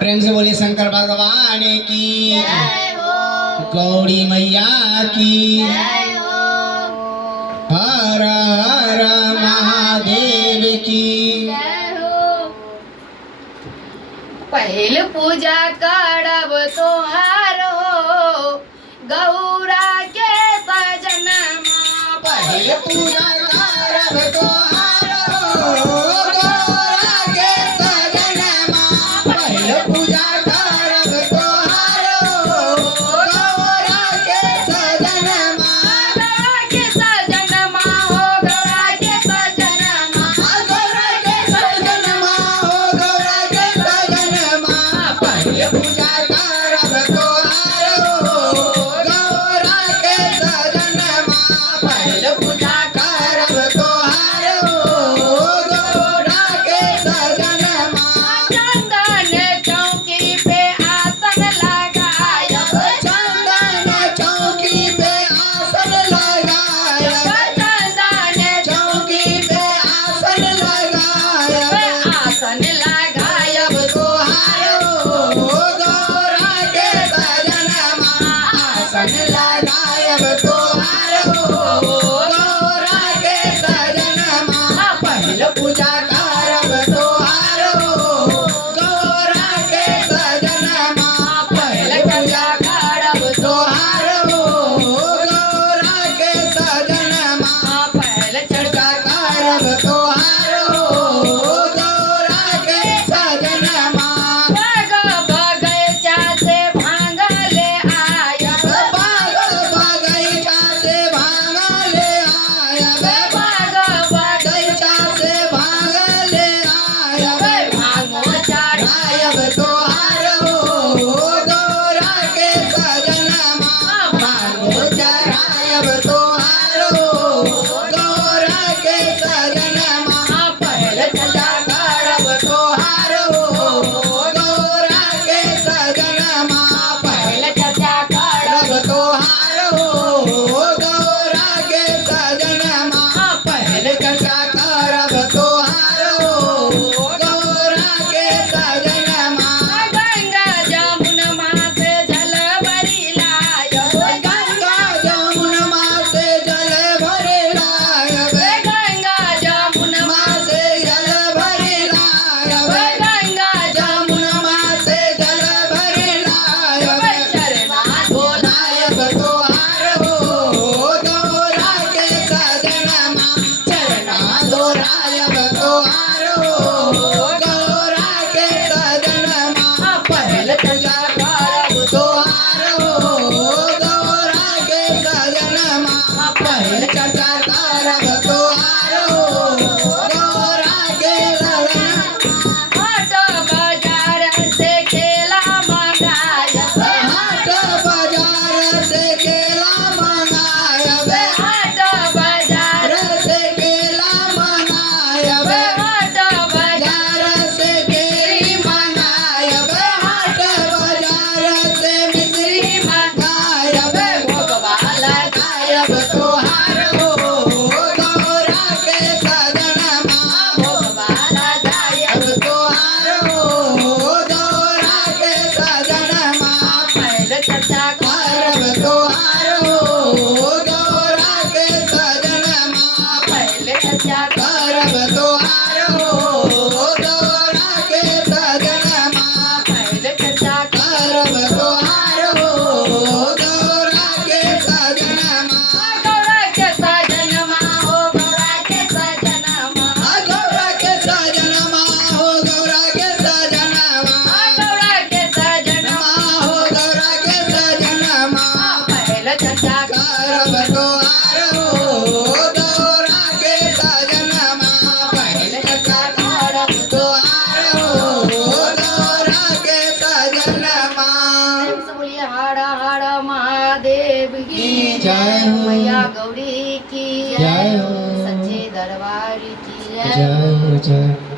प्रेम से बोले शंकर भगवान की जय हो। गौरी मैया की जय हो। हर हर महादेव की जय हो। पहल पूजा करब तोहार हो गौरा के सजनमा। पहल पूजा करब तोहार हो गौरा के सजनमा। पहल पूजा करब तोहार हो गौरा के सजनमा। गौरा के सजनमा हो गौरा के सजनमा। गौरा के सजनमा हो गौरा के सजनमा। पहल पूजा करब तोहार हो गौरा के सजनमा। पहल पूजा करब तोहार हो गौरा के सजनमा। चंदन चौकी पे आसन लगायब। चंदन चौकी पे आसन लगायब। चंदन चौकी पे आसन लगायब। आसन लगायब तोहार हो गौरा के सजनमा। आसन लगायब तोहार हो गौरा के सजनमा। पहल पूजा करब तोहार हो गौरा के सजनमा। पहल पूजा करब तोहार हो गौरा के सजनमा। पहल चर्चा करब तोहार हो गौरा के सजनमा। बाग बगैचा से भांगले आयब। बाग बगैचा से भांगले आयब। बाग बगैचा से भांगले आयब। भांगो चढ़ायब तोहार हो गौरा के सजनमा। भांगो चढ़ायब तोहार हो गौरा के सजनमा। पहल पूजा करब तोहार हो गौरा के सजनमा। पहल चर्चा करब तोहार हो गौरा के सजनमा। पहल चर्चा करब तोहार हो गौरा के सजनमा। गंगा जमुनमा से जल भरी लायब। गंगा जमुनमा से जल भरे लायब। गंगा जमुनमा मा से जल भरे लायब। गंगा जमुनमा से जल भरे लायब। चरना धोला लायब तोहार हो गौरा के सजनमा। चरना दोरायब तोहार हो गौरा के सजनमा। पहल पूजा करब तोहार हो गौरा के सजनमा। पहल चर्चा करब तोहार हो गौरा के सजनमा। हाट बाजार से केला मंगायब। हाट बाजार से केला मंगायब। हाट बाजार से केला मंगायब। हाट बाजार बाजार से केरी मंगायब। हाट बाजार से मिश्री मंगायब। भोगवाला गायब तोहार हो गौरा के सजनमा। भोगवाला गायब अब तोहार हो गौरा के सजनमा। पहल चर्चा करब तोहार हो गौरा के सजनमा। पहल चर्चा करब तोहार हो गौरा के सजनमा। पहल चर्चा करब तोहार हो गौरा के सजनमा। गौरा के सजनमा हो गौरा के सजनमा। गौरा के सजनमा हो गौरा के सजनमा। गौरा के सजनमा हो गौरा के सजनमा। पहल चर्चा करब तोहार हो गौरा के सजनमा। पहल चर्चा करब तोहार हो गौरा के सजनमा। प्रेम से बोलिए हर हर महादेव की जय हो। मैया गौरी की जय हो। सच्चे दरबार की जय हो जय।